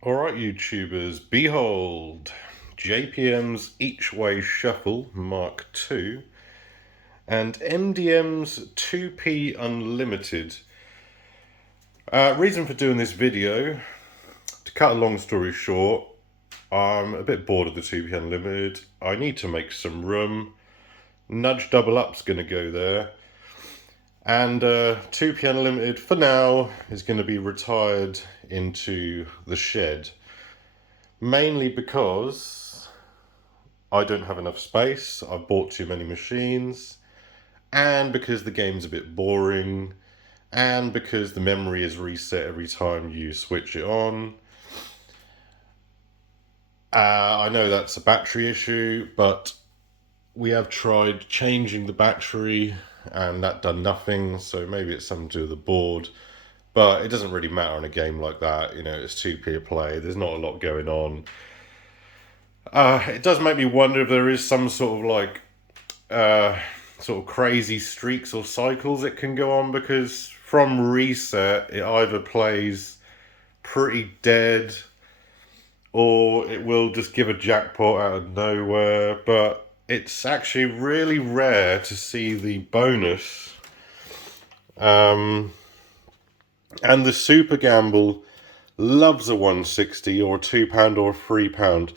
Alright, YouTubers, behold JPMs Each Way Shuffle Mark 2 and MDM's 2p Unlimited. Reason for doing this video, to cut a long story short, I'm a bit bored of the 2p Unlimited. I need to make some room. Nudge Double Up's going to go there. And 2p Unlimited, for now, is going to be retired into the shed. Mainly because I don't have enough space, I've bought too many machines, and because the game's a bit boring, and because the memory is reset every time you switch it on. I know that's a battery issue, but we have tried changing the battery and that done nothing, so maybe it's something to do with the board. But it doesn't really matter in a game like that, you know, it's 2p a play, there's not a lot going on. It does make me wonder if there is some sort of crazy streaks or cycles it can go on, because from reset it either plays pretty dead or it will just give a jackpot out of nowhere. But it's actually really rare to see the bonus. And the super gamble loves a 160 or a £2 or a £3.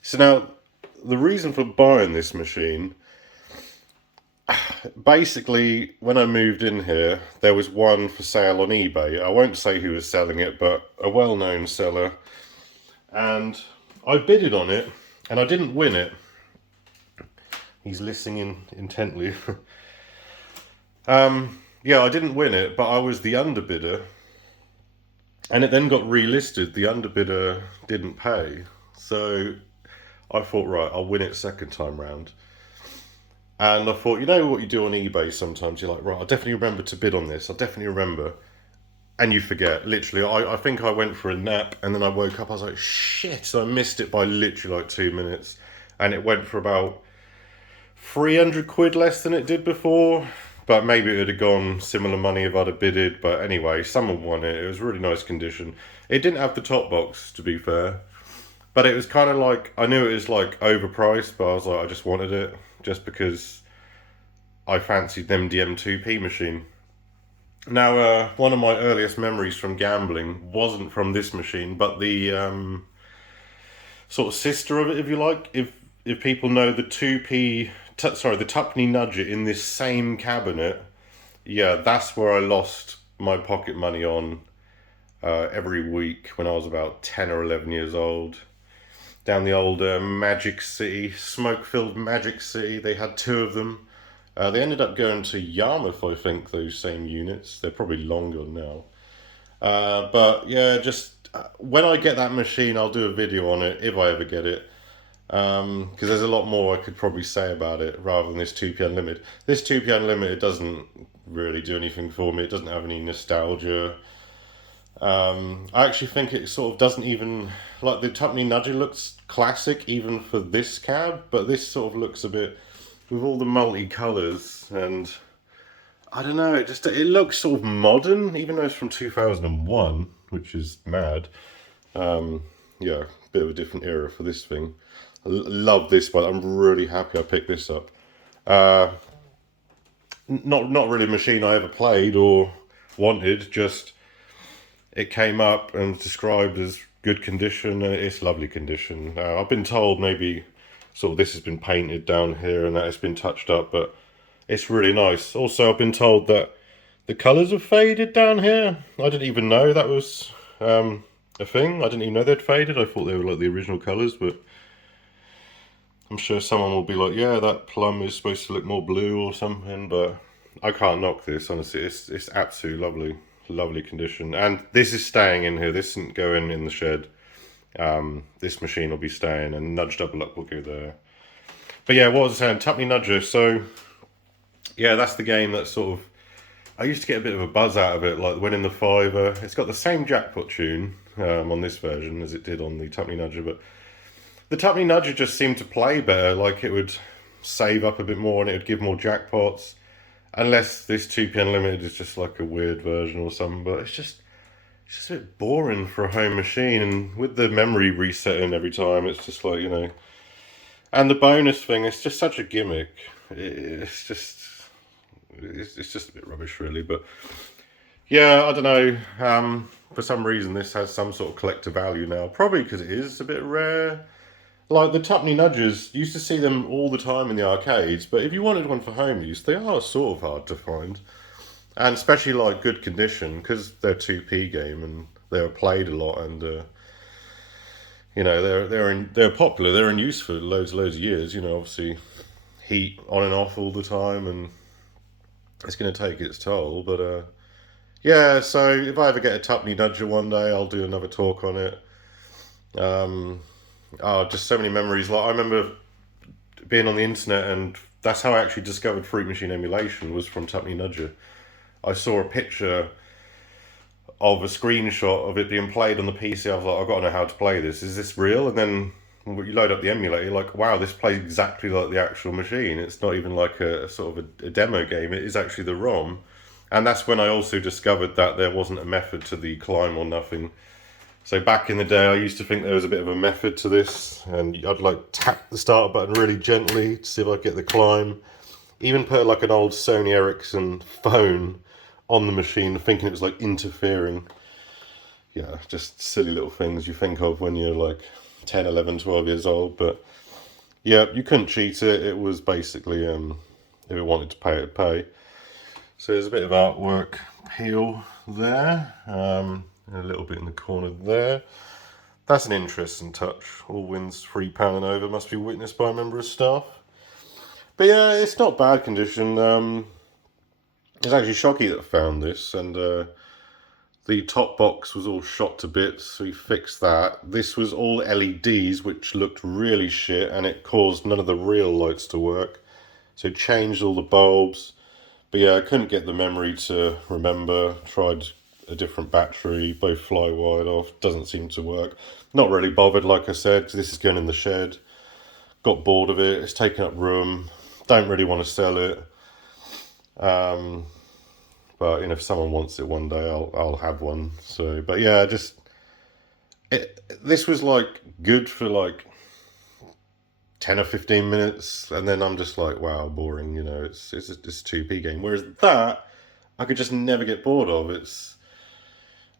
So now, the reason for buying this machine, basically, when I moved in here, there was one for sale on eBay. I won't say who was selling it, but a well-known seller. And I bidded on it, and I didn't win it. He's listening intently. Yeah, I didn't win it, but I was the underbidder. And it then got relisted. The underbidder didn't pay. So I thought, right, I'll win it second time round. And I thought, you know what you do on eBay sometimes? You're like, right, I'll definitely remember to bid on this. I'll definitely remember. And you forget, literally. I think I went for a nap and then I woke up. I was like, shit. So I missed it by literally like 2 minutes. And it went for about 300 quid less than it did before. But maybe it would have gone similar money if I'd have bidded. But anyway, someone won it. It was really nice condition. It didn't have the top box, to be fair. But it was kind of like, I knew it was like overpriced, but I was like, I just wanted it. Just because I fancied the MDM 2p machine. Now, one of my earliest memories from gambling wasn't from this machine, but the sort of sister of it, if you like. If people know the 2p, the Tuppenny Nudger in this same cabinet, yeah, that's where I lost my pocket money on every week when I was about 10 or 11 years old. Down the old Magic City, smoke-filled Magic City. They had two of them. They ended up going to Yarmouth, I think, those same units. They're probably long gone now. But yeah, just when I get that machine, I'll do a video on it, if I ever get it. Because there's a lot more I could probably say about it rather than this 2p Unlimited. This 2p Unlimited doesn't really do anything for me. It doesn't have any nostalgia. I actually think it sort of doesn't even, like the Tuppenny Nudger looks classic even for this cab, but this sort of looks a bit, with all the multi-colours, and I don't know, it looks sort of modern, even though it's from 2001, which is mad. Yeah, bit of a different era for this thing. Love this one. I'm really happy I picked this up. Not really a machine I ever played or wanted, just it came up and was described as good condition. It's lovely condition. I've been told maybe sort of this has been painted down here and that it's been touched up, but it's really nice. Also, I've been told that the colours have faded down here. I didn't even know that was a thing. I didn't even know they'd faded. I thought they were like the original colours, but I'm sure someone will be like, yeah, that plum is supposed to look more blue or something, but I can't knock this, honestly. It's absolutely lovely. Lovely condition. And this is staying in here. This isn't going in the shed. This machine will be staying, and Nudge Double Up will go there. But yeah, what was I saying? Tuppenny Nudger. So yeah, that's the game that sort of, I used to get a bit of a buzz out of it, like winning the fiver. It's got the same Jackpot tune on this version as it did on the Tuppenny Nudger, but the Tuppenny Nudger just seemed to play better. Like it would save up a bit more and it would give more jackpots. Unless this 2p Unlimited is just like a weird version or something, but it's just, it's just a bit boring for a home machine, and with the memory resetting every time, it's just like, you know. And the bonus thing, it's just such a gimmick. It's just, it's just a bit rubbish, really. But yeah, I don't know. For some reason, this has some sort of collector value now. Probably because it is a bit rare. Like the Tuppenny Nudgers, you used to see them all the time in the arcades, but if you wanted one for home use, they are sort of hard to find. And especially like good condition, because they're 2p game and they're played a lot, and you know they're popular. They're in use for loads of years. You know, obviously heat on and off all the time, and it's going to take its toll. But yeah, so if I ever get a Tuppenny Nudger one day, I'll do another talk on it. Oh, just so many memories. Like I remember being on the internet, and that's how I actually discovered Fruit Machine emulation, was from Tuppenny Nudger. I saw a picture of a screenshot of it being played on the PC. I was like, I've got to know how to play this. Is this real? And then you load up the emulator, you're like, wow, this plays exactly like the actual machine. It's not even like a sort of a demo game. It is actually the ROM. And that's when I also discovered that there wasn't a method to the climb or nothing. So back in the day, I used to think there was a bit of a method to this, and I'd like tap the start button really gently to see if I get the climb. Even put like an old Sony Ericsson phone on the machine, thinking it was like interfering. Yeah, just silly little things you think of when you're like 10, 11, 12 years old. But yeah, you couldn't cheat it. It was basically, if it wanted to pay, it'd pay. So there's a bit of artwork peel there. A little bit in the corner there. That's an interesting touch. All wins £3 and over must be witnessed by a member of staff. But yeah, it's not bad condition. It's actually shocking that I found this, and the top box was all shot to bits, so we fixed that. This was all LEDs, which looked really shit, and it caused none of the real lights to work. So changed all the bulbs. But yeah, I couldn't get the memory to remember. Tried a different battery, both fly wide off, doesn't seem to work. Not really bothered, like I said, because this is going in the shed. Got bored of it, it's taking up room, don't really want to sell it. But you know, if someone wants it one day, I'll have one. So, but yeah, just this was like good for like 10 or 15 minutes, and then I'm just like, wow, boring. You know, it's a 2p game. Whereas that I could just never get bored of. It's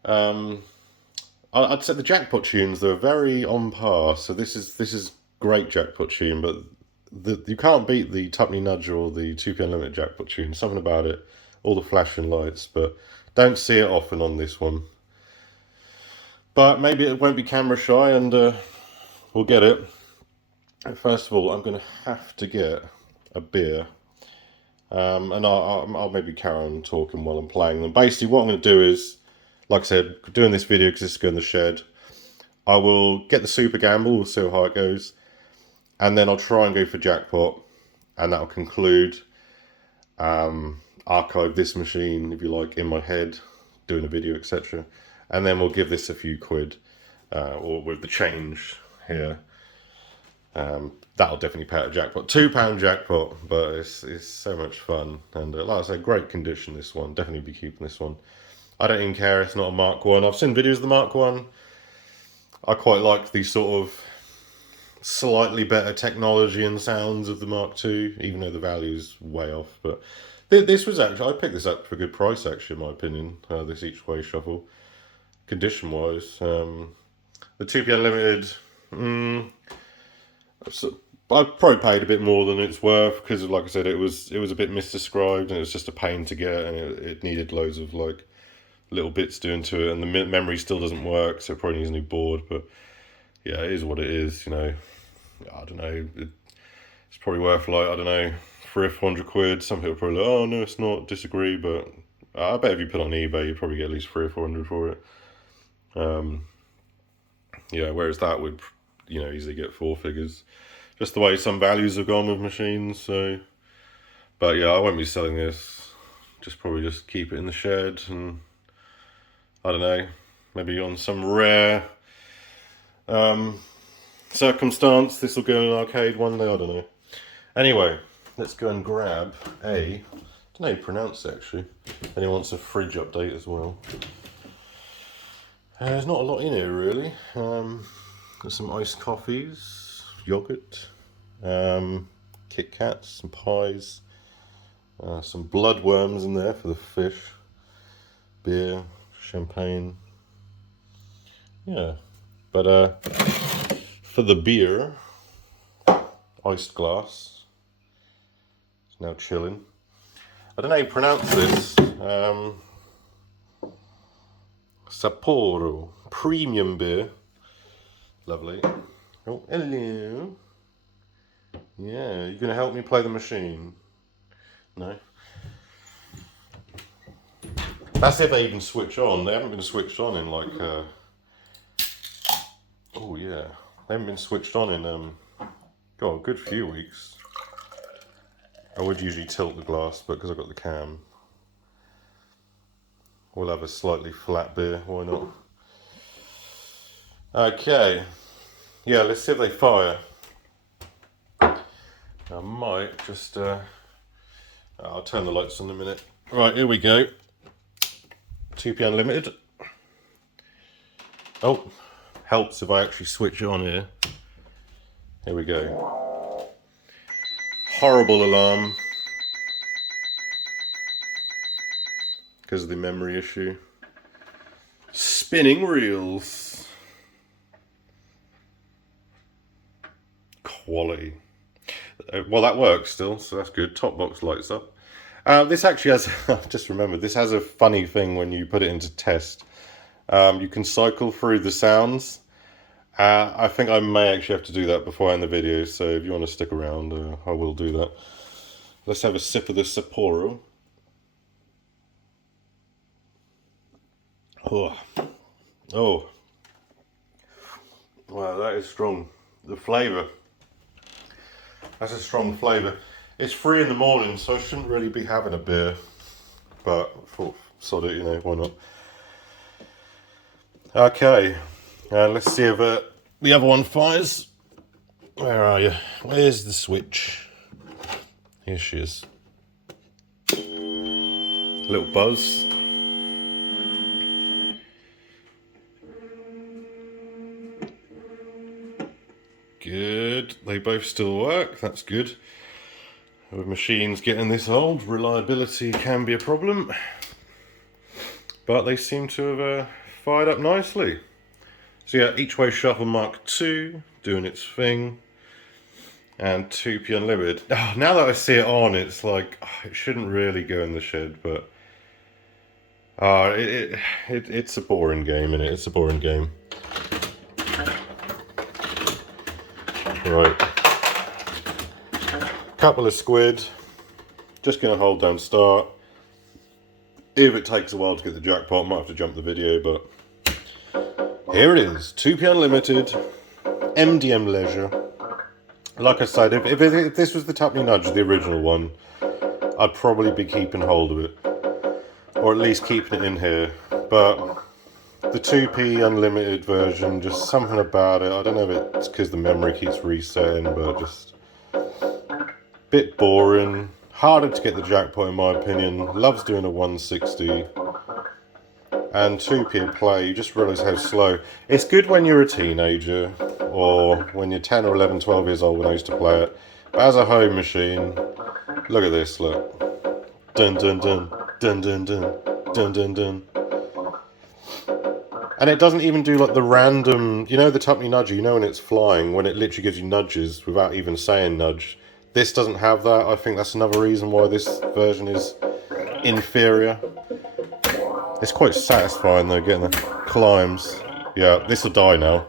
I'd say the Jackpot tunes, they're very on par. So this is great Jackpot tune, but you can't beat the Tuppenny Nudger or the 2p Unlimited Jackpot tune. Something about it, all the flashing lights, but don't see it often on this one. But maybe it won't be camera shy, and we'll get it. First of all, I'm going to have to get a beer. And I'll maybe carry on talking while I'm playing them. Basically, what I'm going to do is, like I said, doing this video because this is going in the shed. I will get the Super Gamble, we'll see how high it goes. And then I'll try and go for Jackpot. And that'll conclude. Archive this machine, if you like, in my head, doing a video, etc. And then we'll give this a few quid. Or with the change here. That'll definitely pay a Jackpot. £2 Jackpot, but it's so much fun. And like I said, great condition, this one. Definitely be keeping this one. I don't even care, it's not a Mark 1. I've seen videos of the Mark 1. I quite like the sort of slightly better technology and sounds of the Mark 2, even though the value's way off. But this was actually, I picked this up for a good price, actually, in my opinion, this each way shuffle. Condition-wise. The 2p Unlimited, so I probably paid a bit more than it's worth, because like I said, it was a bit misdescribed, and it was just a pain to get, and it needed loads of like little bits doing to it, and the memory still doesn't work, so it probably needs a new board. But yeah, it is what it is, you know. I don't know, it's probably worth like, I don't know, 300 or 400 quid. Some people are probably like, oh no, it's not, disagree, but I bet if you put it on eBay, you probably get at least 300 or 400 for it. Yeah, whereas that would, you know, easily get 4 figures. Just the way some values have gone with machines. So, but yeah, I won't be selling this. Probably just keep it in the shed, and I don't know, maybe on some rare circumstance, this will go in an arcade one day. I don't know. Anyway, let's go and grab I don't know how you pronounce it, actually. And he wants a fridge update as well. There's not a lot in here really. There's some iced coffees, yogurt, Kit Kats, some pies, some bloodworms in there for the fish, beer, champagne. Yeah, but for the beer, iced glass. It's now chilling. I don't know how you pronounce this. Sapporo premium beer. Lovely. Oh, hello. Yeah, you gonna help me play the machine? No. That's if they even switch on. They haven't been switched on in like. Oh yeah, they haven't been switched on in God, a good few weeks. I would usually tilt the glass, but because I've got the cam, we'll have a slightly flat beer. Why not? Okay. Yeah, let's see if they fire. I might just. I'll turn the lights on in a minute. Right, here we go. 2p unlimited. Oh, helps if I actually switch it on here. Here we go. Horrible alarm because of the memory issue. Spinning reels. Quality. Well, that works still, so that's good. Top box lights up. This actually has, I've just remembered, this has a funny thing when you put it into test. You can cycle through the sounds. I think I may actually have to do that before I end the video, so if you want to stick around, I will do that. Let's have a sip of the Sapporo. Oh. Oh. Wow, that is strong. The flavour. That's a strong flavour. It's 3 in the morning, so I shouldn't really be having a beer. But I thought, sod it, you know, why not? Okay, let's see if the other one fires. Where are you? Where's the switch? Here she is. A little buzz. Good. They both still work. That's good. With machines getting this old, reliability can be a problem. But they seem to have fired up nicely. So yeah, each way shuffle Mk2 doing its thing. And 2p unlimited. Oh, now that I see it on, it's like, it shouldn't really go in the shed, but it's a boring game, isn't it? It's a boring game. Right. Couple of squid. Just going to hold down start. If it takes a while to get the jackpot, might have to jump the video, but here it is. 2p unlimited. MDM leisure. Like I said, if this was the Tap Me Nudge, the original one, I'd probably be keeping hold of it. Or at least keeping it in here. But the 2p unlimited version, just something about it. I don't know if it's because the memory keeps resetting, but just a bit boring. Harder to get the jackpot in my opinion. Loves doing a 160. And 2p a play, you just realise how slow. It's good when you're a teenager, or when you're 10 or 11, 12 years old when I used to play it. But as a home machine, look at this, look. Dun dun dun, dun dun dun, dun dun dun. And it doesn't even do like the random, you know the Tap Me Nudge, you know when it's flying, when it literally gives you nudges without even saying nudge. This doesn't have that. I think that's another reason why this version is inferior. It's quite satisfying though, getting the climbs. Yeah, this will die now.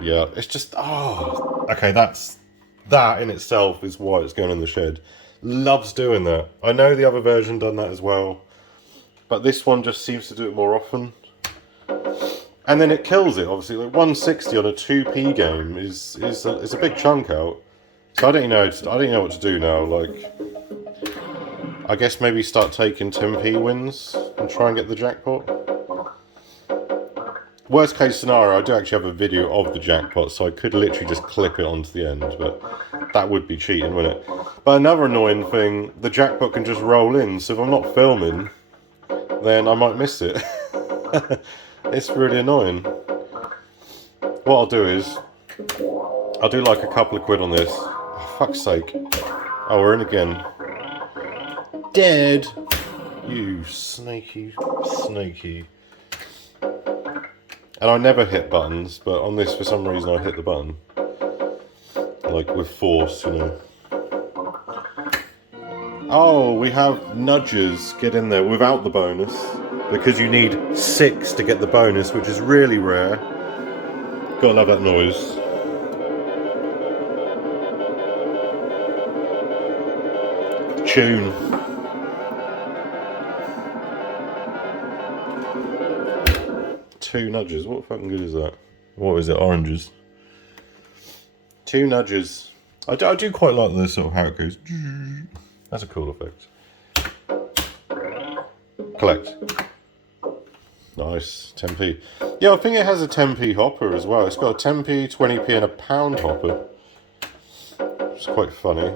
Yeah, it's just, okay, that in itself is why it's going in the shed. Loves doing that. I know the other version done that as well, but this one just seems to do it more often. And then it kills it, obviously. Like 160 on a 2p game is a big chunk out. So I don't know what to do now. Like, I guess maybe start taking 10p wins and try and get the jackpot. Worst case scenario, I do actually have a video of the jackpot, so I could literally just clip it onto the end, but that would be cheating, wouldn't it? But another annoying thing, the jackpot can just roll in, so if I'm not filming, then I might miss it. It's really annoying. What I'll do is, I'll do like a couple of quid on this. Oh, fuck's sake. Oh, we're in again. Dead! You snaky. And I never hit buttons, but on this, for some reason, I hit the button. Like with force, you know. Oh, we have nudges. Get in there without the bonus. Because you need 6 to get the bonus, which is really rare. Gotta love that noise. Tune. Two nudges. What fucking good is that? What is it? Oranges. 2 nudges. I do quite like this sort of how it goes. That's a cool effect. Collect. Nice. 10p. Yeah, I think it has a 10p hopper as well. It's got a 10p, 20p and a pound hopper. It's quite funny.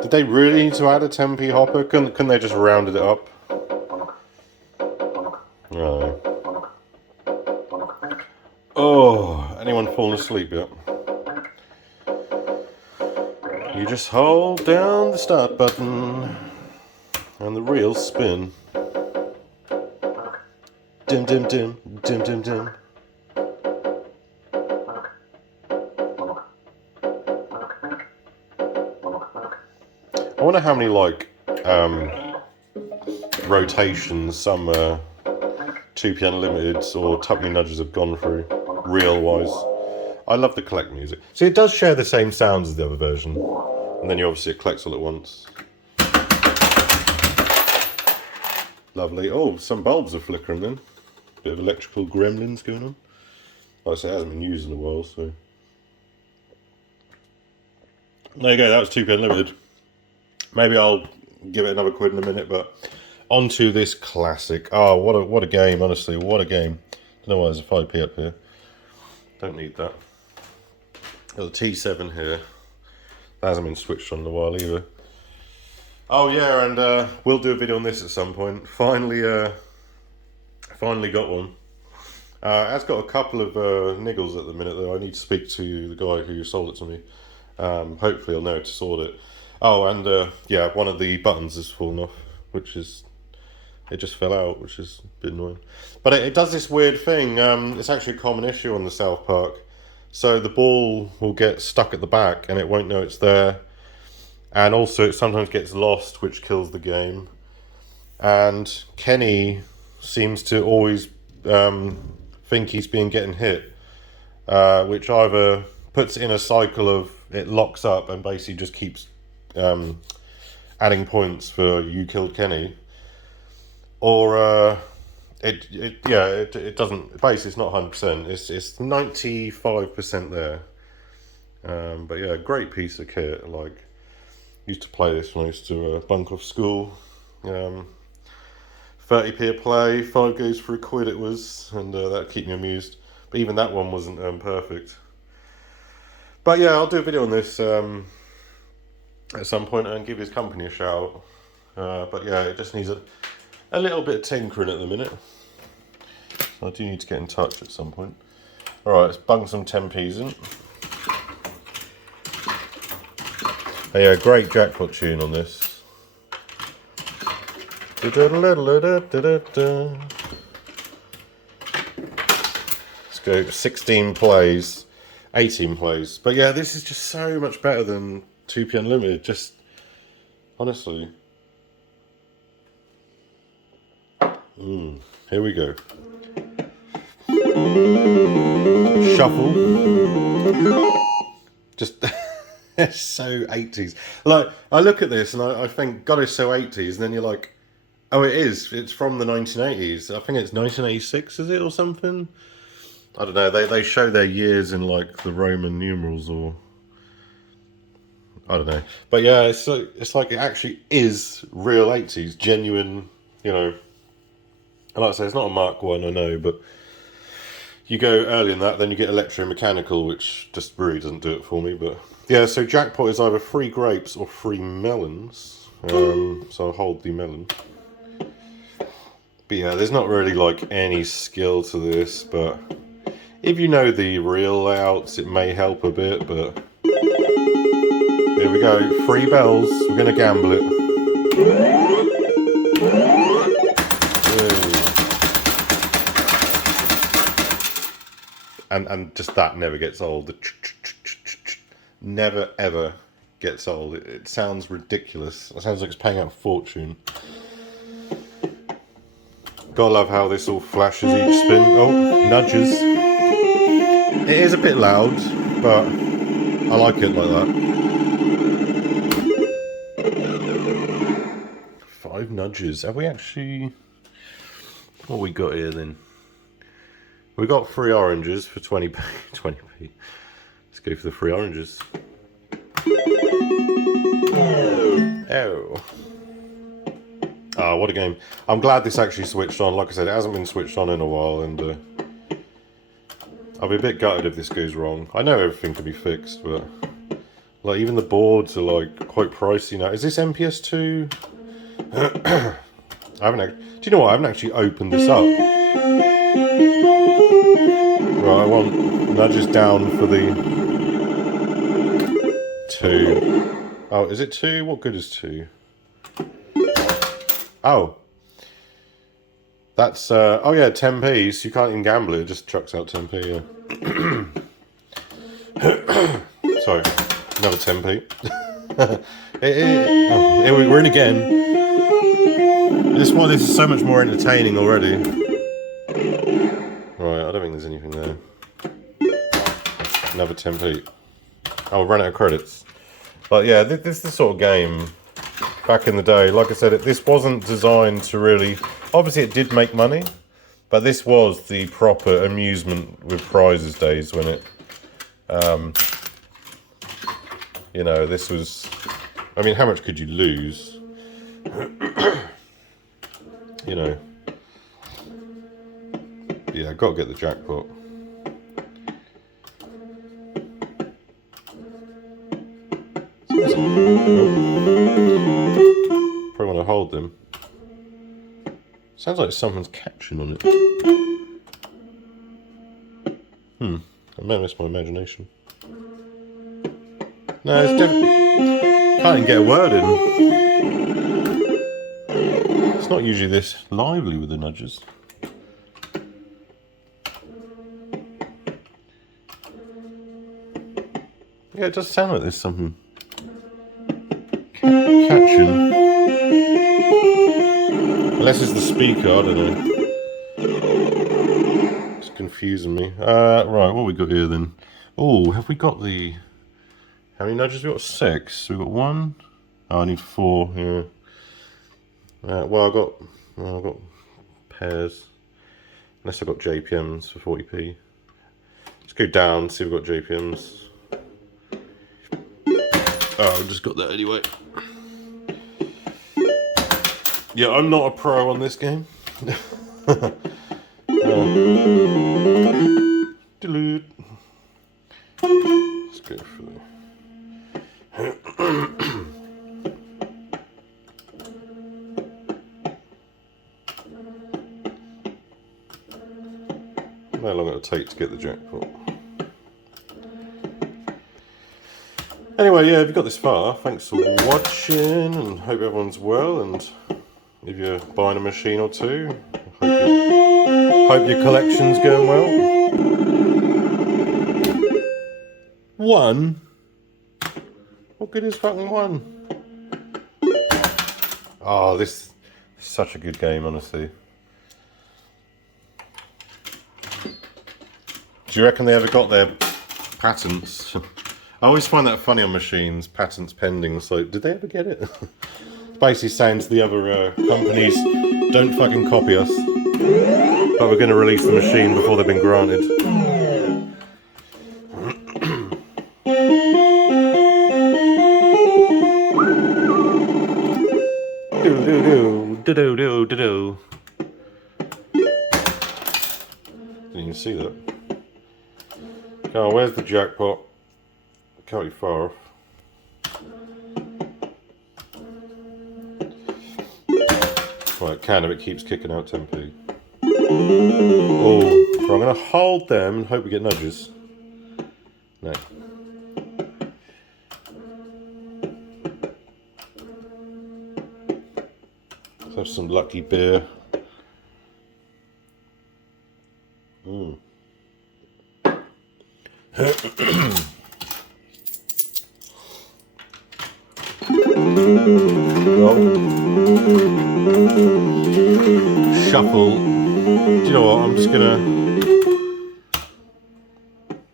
Did they really need to add a 10p hopper? Couldn't they just rounded it up? No. Oh, anyone fallen asleep yet? You just hold down the start button and the reels spin. Dim dim dim dim dim dim. I wonder how many like rotations some 2p Unlimited or Tuppenny Nudges have gone through, reel wise. I love the collect music. See, it does share the same sounds as the other version, and then obviously it collects all at once. Lovely. Oh, some bulbs are flickering then. Bit of electrical gremlins going on. Like I say, it hasn't been used in a while, so. There you go, that was 2p Unlimited. Maybe I'll give it another quid in a minute, but onto this classic. Oh, what a game, honestly, what a game. Don't know why there's a 5p up here. Don't need that. Got the T7 here. That hasn't been switched on in a while either. Oh yeah, and we'll do a video on this at some point. Finally got one. It's got a couple of niggles at the minute though. I need to speak to the guy who sold it to me. Hopefully I'll know how to sort it. Oh, and yeah, one of the buttons has fallen off, which is, it just fell out, which is a bit annoying. But it does this weird thing. It's actually a common issue on the South Park. So the ball will get stuck at the back and it won't know it's there. And also it sometimes gets lost, which kills the game. And Kenny seems to always think he's been getting hit, which either puts it in a cycle of it locks up and basically just keeps adding points for you killed Kenny, or it doesn't. Basically, it's not 100%. It's 95% there. But yeah, great piece of kit. Like, used to play this when I used to bunk off school. 30p a play, 5 goes for a quid it was, and that kept me amused. But even that one wasn't perfect. But yeah, I'll do a video on this at some point and give his company a shout. But yeah, it just needs a little bit of tinkering at the minute. So I do need to get in touch at some point. Alright, let's bung some 10p's in. Oh yeah, great Jackpot tune on this. Let's go 16 plays, 18 plays. But yeah, this is just so much better than 2p Unlimited, just honestly. Here we go. Shuffle. Just it's so 80s. Like, I look at this and I think, God, it's so 80s, and then you're like, oh, it is. It's from the 1980s. I think it's 1986, is it, or something? I don't know. They show their years in like the Roman numerals, or I don't know. But yeah, it's like it actually is real 80s, genuine, you know. And like I say, it's not a Mark 1, I know, but you go earlier than that, then you get electromechanical, which just really doesn't do it for me. But yeah, so Jackpot is either 3 grapes or 3 melons. So I'll hold the melon. But yeah, there's not really like any skill to this, but if you know the real layouts, it may help a bit, but here we go. 3 bells. We're going to gamble it. And just that never gets old. The never ever gets old. It sounds ridiculous. It sounds like it's paying out a fortune. Gotta love how this all flashes each spin. Oh, nudges. It is a bit loud, but I like it like that. 5 nudges. Have we actually... What we got here then? We got 3 oranges for 20p. 20p. Let's go for the 3 oranges. Oh. Ah, what a game. I'm glad this actually switched on. Like I said, it hasn't been switched on in a while, and I'll be a bit gutted if this goes wrong. I know everything can be fixed, but like even the boards are like quite pricey now. Is this MPS2? I haven't. Do you know what? I haven't actually opened this up. Right, I want nudges down for the 2. Oh, is it 2? What good is 2? Oh. That's, oh yeah, 10p, so you can't even gamble it, it just chucks out 10p, yeah. Sorry, another 10p. Oh, here we're in again. This is so much more entertaining already. Right, I don't think there's anything there. Another 10p. Oh, we'll run out of credits. But yeah, this is the sort of game, back in the day, like I said, this wasn't designed to really... Obviously it did make money, but this was the proper amusement with prizes days when it... you know, this was... I mean, how much could you lose? You know. Yeah, got to get the jackpot. Probably want to hold them. Sounds like someone's caption on it. I may have missed my imagination. No, it's definitely... Can't even get a word in. It's not usually this lively with the nudges. Yeah, it does sound like there's something catching. Unless it's the speaker, I don't know. It's confusing me. Right, what we got here then? Oh, have we got the... How many nudges we got? 6. We got 1. Oh, I need 4. Yeah. Well, I got pairs. Unless I got JPMs for 40p. Let's go down. See if we've got JPMs. Oh, I just got that anyway. Yeah, I'm not a pro on this game. Delete. Let's go for the... How long it'll take to get the jackpot. Anyway, yeah, if you got this far, thanks for watching, and hope everyone's well, and if you're buying a machine or two, hope your collection's going well. 1? What good is fucking 1? Oh, this is such a good game, honestly. Do you reckon they ever got their patents? I always find that funny on machines, patents pending. So, did they ever get it? Basically saying to the other companies, don't fucking copy us. But we're going to release the machine before they've been granted. Do-do-do-do-do-do-do-do. Didn't even see that. Oh, where's the jackpot? Can't be far off. Right, can if it keeps kicking out 10p. Oh, right, I'm going to hold them and hope we get nudges. No. Let's have some lucky beer. Mm. Shuffle. Do you know what? I'm just gonna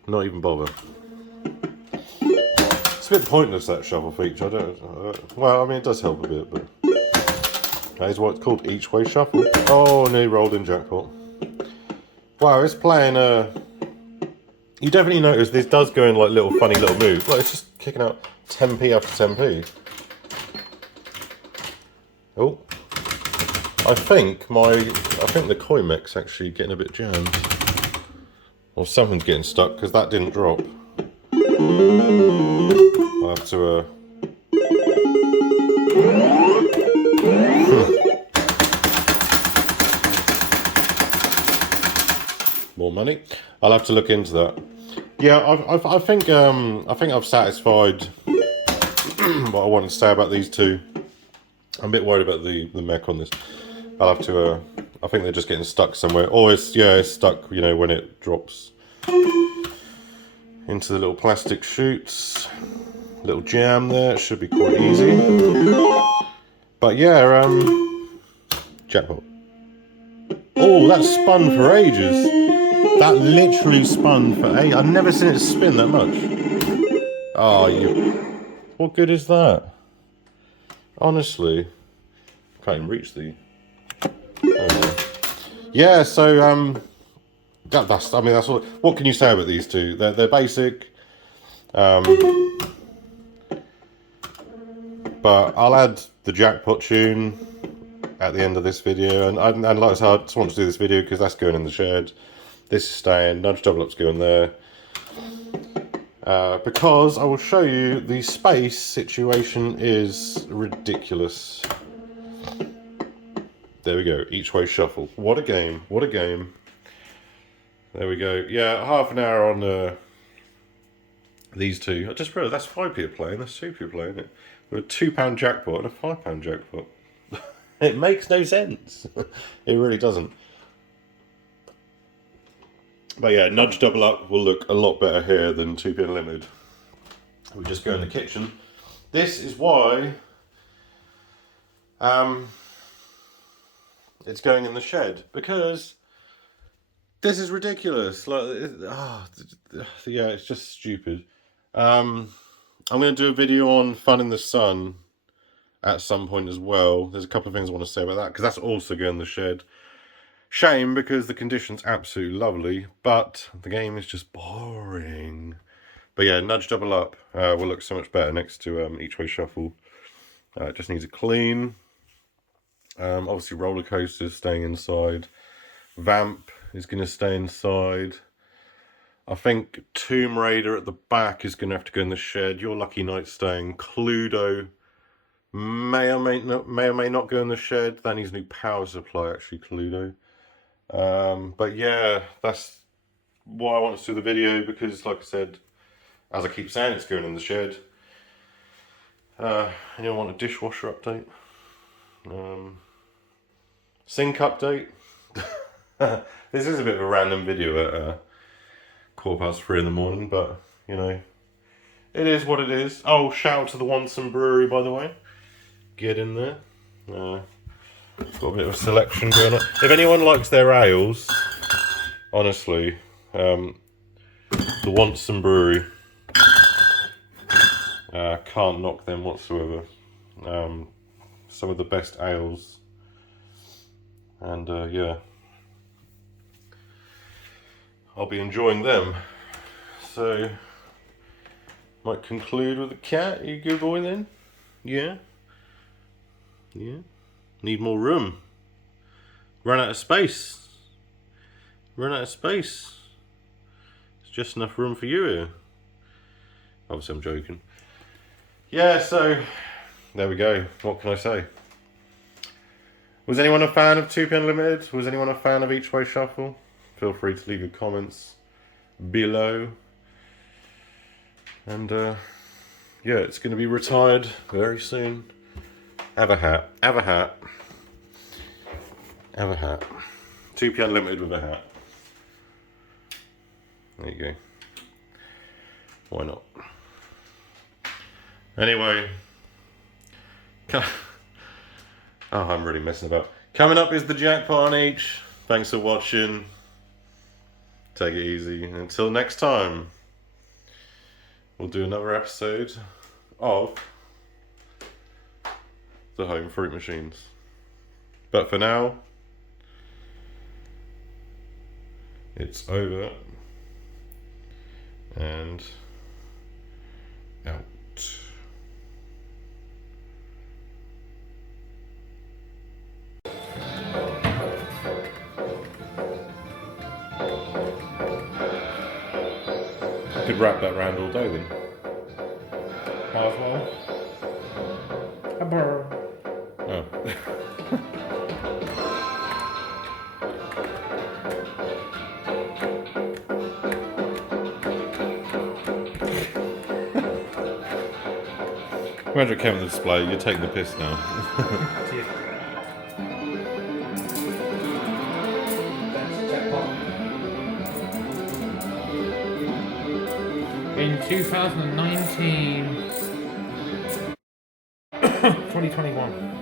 not even bother. It's a bit pointless, that shuffle feature. I don't. Well, I mean, it does help a bit, but that is what it's called, each way shuffle. Oh, nearly rolled in Jackpot. Wow, it's playing. You definitely notice this does go in like little funny little moves. Like it's just kicking out 10p after 10p. Oh, I think the coin mech's actually getting a bit jammed, or something's getting stuck because that didn't drop. I'll have to. More money. I'll have to look into that. Yeah, I think I've satisfied what I wanted to say about these two. I'm a bit worried about the mech on this. I'll have to. I think they're just getting stuck somewhere. Or it's stuck. You know, when it drops into the little plastic chutes. Little jam there. It should be quite easy. But yeah, Jackpot. Oh, that spun for ages. That literally spun for ages. I've never seen it spin that much. Oh, what good is that? Honestly, can't even reach the. Yeah, so that's. I mean, that's all. What can you say about these two? They're basic. But I'll add the Jackpot tune at the end of this video, and like I said, I just want to do this video because that's going in the shed. This is staying. Nudge double up's going there. Because I will show you the space situation is ridiculous. There we go. Each way shuffle. What a game. What a game. There we go. Yeah, half an hour on these two. I just realised that's 5p a play and that's 2p a play, isn't it? With a £2 jackpot and a £5 jackpot. It makes no sense. It really doesn't. But yeah, nudge double up will look a lot better here than 2p unlimited. We just go in the kitchen. This is why it's going in the shed, because this is ridiculous. Like, yeah, it's just stupid. I'm going to do a video on Fun in the Sun at some point as well. There's a couple of things I want to say about that, because that's also going in the shed. Shame, because the condition's absolutely lovely, but the game is just boring. But yeah, nudge double up will look so much better next to each way shuffle. It just needs a clean. Obviously roller coasters staying inside. Vamp is going to stay inside. I think Tomb Raider at the back is going to have to go in the shed. Your Lucky Night staying. Cluedo may or may not go in the shed. That needs a new power supply, actually, Cluedo. But yeah, that's why I want to do the video, because like I said, as I keep saying, it's going in the shed. You want a dishwasher update, sink update. This is a bit of a random video at 3:15 in the morning, but you know, it is what it is. Oh, shout out to the Wanson Brewery, by the way. Get in there. Got a bit of a selection going on. If anyone likes their ales, honestly, the Wanson Brewery, can't knock them whatsoever. Some of the best ales, and yeah, I'll be enjoying them. So, might conclude with a cat. You good boy then? Yeah? Yeah? Need more room. Run out of space. Run out of space. It's just enough room for you here. Obviously I'm joking. Yeah, so there we go. What can I say? Was anyone a fan of 2P Unlimited? Was anyone a fan of Each Way Shuffle? Feel free to leave your comments below. And yeah, it's going to be retired very soon. Have a hat. Have a hat. Have a hat. 2P Unlimited with a hat. There you go. Why not? Anyway. Oh, I'm really messing about. Coming up is the Jackpot on each. Thanks for watching. Take it easy. Until next time, we'll do another episode of the home fruit machines. But for now, it's over and out. Could wrap that round all day then. How's one? Oh. Imagine Kevin the display, you're taking the piss now. In 2019, 2021.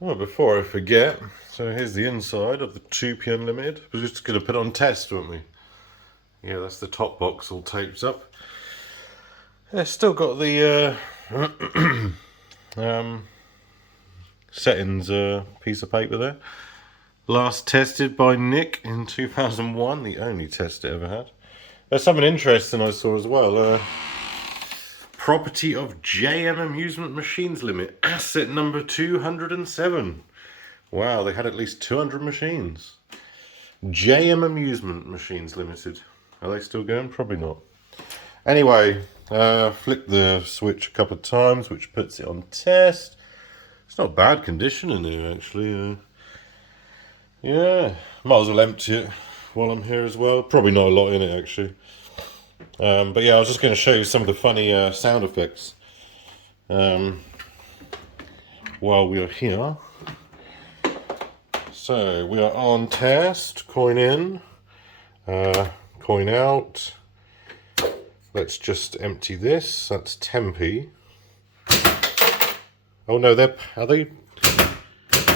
Well, before I forget, so here's the inside of the 2P Unlimited. We're just going to put it on test, weren't we? Yeah, that's the top box all taped up. Yeah, still got the settings piece of paper there. Last tested by Nick in 2001, the only test it ever had. There's something interesting I saw as well. Property of JM Amusement Machines Limit, asset number 207. Wow, they had at least 200 machines. JM Amusement Machines Limited. Are they still going? Probably not. Anyway, flick the switch a couple of times, which puts it on test. It's not bad condition in here, actually. Yeah, might as well empty it while I'm here as well. Probably not a lot in it, actually. But yeah, I was just going to show you some of the funny sound effects while we are here. So we are on test, coin in, coin out. Let's just empty this. That's 10p. Oh no, are they?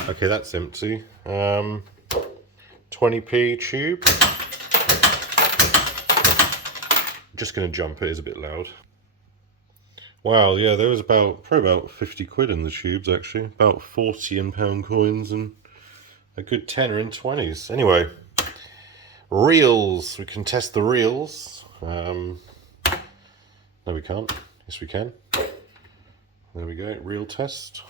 Okay, that's empty. 20p tube. I'm just going to jump it, it's a bit loud. Wow, yeah, there was probably about 50 quid in the tubes actually. About 40 in pound coins and a good tenner in 20s. Anyway, reels. We can test the reels. No, we can't. Yes, we can. There we go. Reel test.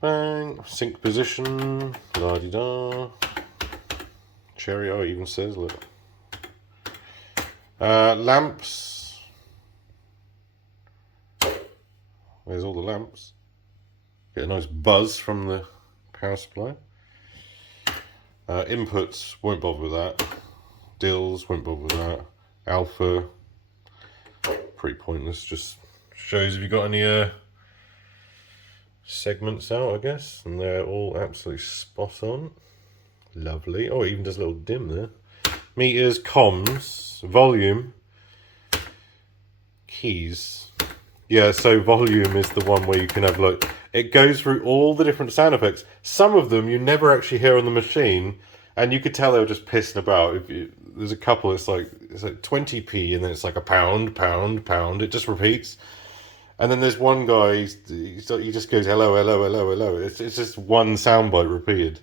Bang. Sync position. La-di-da. Cherry. Oh, it even says, look. Lamps. There's all the lamps. Get a nice buzz from the power supply. Inputs, won't bother with that. Dills, won't bother with that. Alpha, pretty pointless. Just shows if you've got any segments out, I guess. And they're all absolutely spot on. Lovely. Oh, it even does a little dim there. Meters, comms, volume, keys. Yeah, so volume is the one where you can have, like, it goes through all the different sound effects. Some of them you never actually hear on the machine, and you could tell they were just pissing about. There's a couple, it's like 20p, and then it's like a pound, pound, pound. It just repeats. And then there's one guy, he just goes, hello, hello, hello, hello. It's just one soundbite repeated.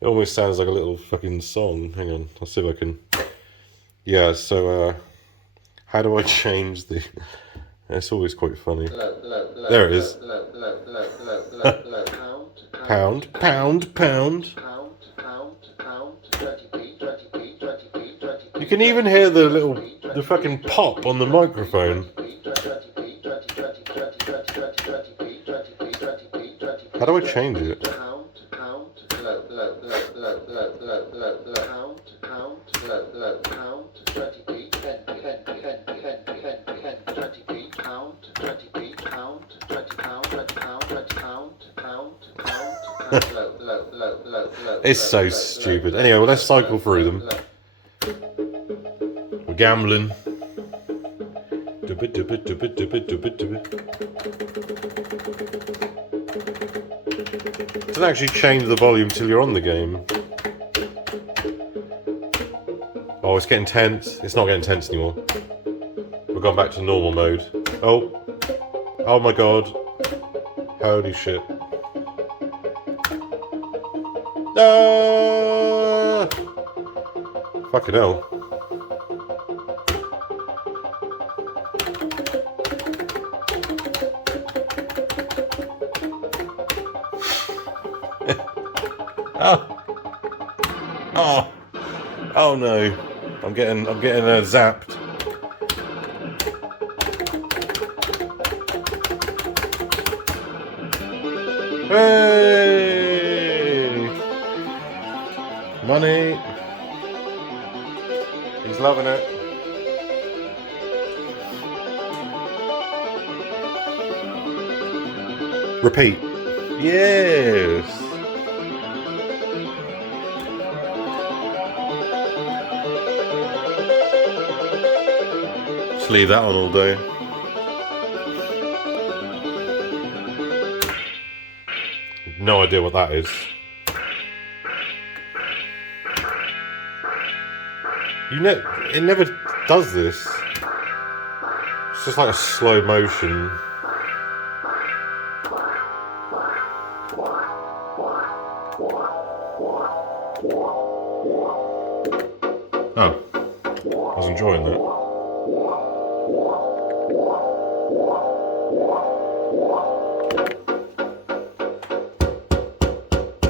It almost sounds like a little fucking song. Hang on, I'll see if I can. Yeah, so how do I change the... It's always quite funny. There it is. Pound, pound, pound. You can even hear the fucking pop on the microphone. How do I change it? It's so stupid. Anyway, well, let's cycle through them. We're gambling. Doesn't actually change the volume till you're on the game. Oh, it's getting tense. It's not getting tense anymore. We've gone back to normal mode. Oh. Oh my god. Holy shit. Ah! Fucking hell. Oh. Oh. Oh no. I'm getting zapped. Hey! Money. He's loving it. Repeat. Yes. Just leave that on all day. No idea what that is. It never does this. It's just like a slow motion. Oh, I was enjoying that.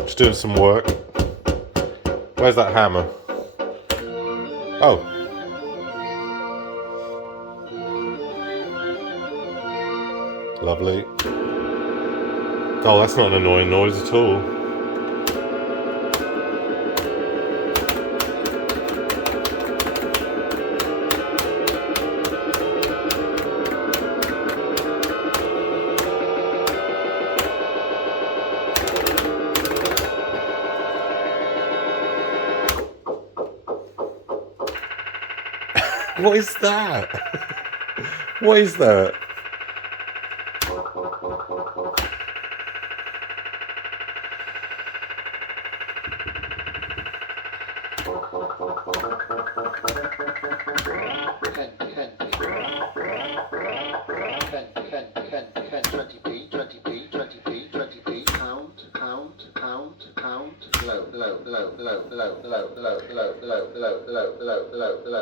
Just doing some work. Where's that hammer? Oh. Lovely. Oh, that's not an annoying noise at all. What is that? What is that?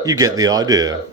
You get the idea.